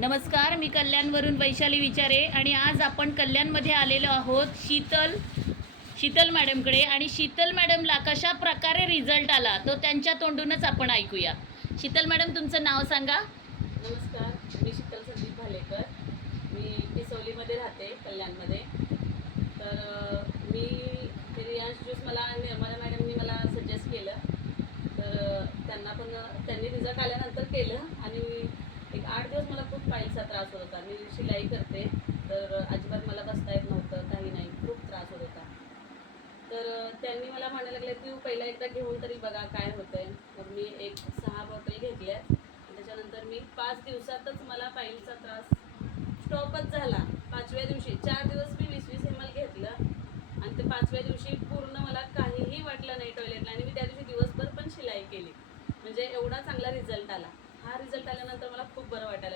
नमस्कार, मी कल्याणवरून वैशाली विचारे आणि आज आपण कल्याणमध्ये आलेलो आहोत शीतल मॅडमकडे. आणि शीतल मॅडमला कशा प्रकारे रिझल्ट आला तो त्यांच्या तोंडूनच आपण ऐकूया. शीतल मॅडम, तुमचं नाव सांगा. नमस्कार, मी शीतल संदीप भालेकर. मी पिसोलीमध्ये राहते, कल्याणमध्ये. तर मी रियांश ज्यूस मला निर्मला मॅडमनी मला सजेस्ट केलं. तर त्यांनी रिझल्ट आल्यानंतर केलं. आणि एक 8 दिवस मला खूप पायलचा त्रास होत होता. मी शिलाई करते, तर अजिबात मला बसता येत नव्हतं, काही नाही, खूप त्रास होत होता. तर त्यांनी मला म्हणायला लागले, तू पहिला एकदा घेऊन तरी बघा काय होतं आहे. मग मी 6 बॉटल घेतल्या. त्याच्यानंतर मी 5 दिवसातच मला पायलचा त्रास स्टॉपच झाला. 5व्या दिवशी 4 दिवस मी 20-20 ml घेतलं आणि ते 5व्या दिवशी पूर्ण मला काहीही वाटलं नाही टॉयलेटला. आणि मी त्या दिवशी दिवसभर पण शिलाई केली. म्हणजे एवढा चांगला रिझल्ट आला. हा रिझल्ट आल्यानंतर मला खूप बरं वाटायला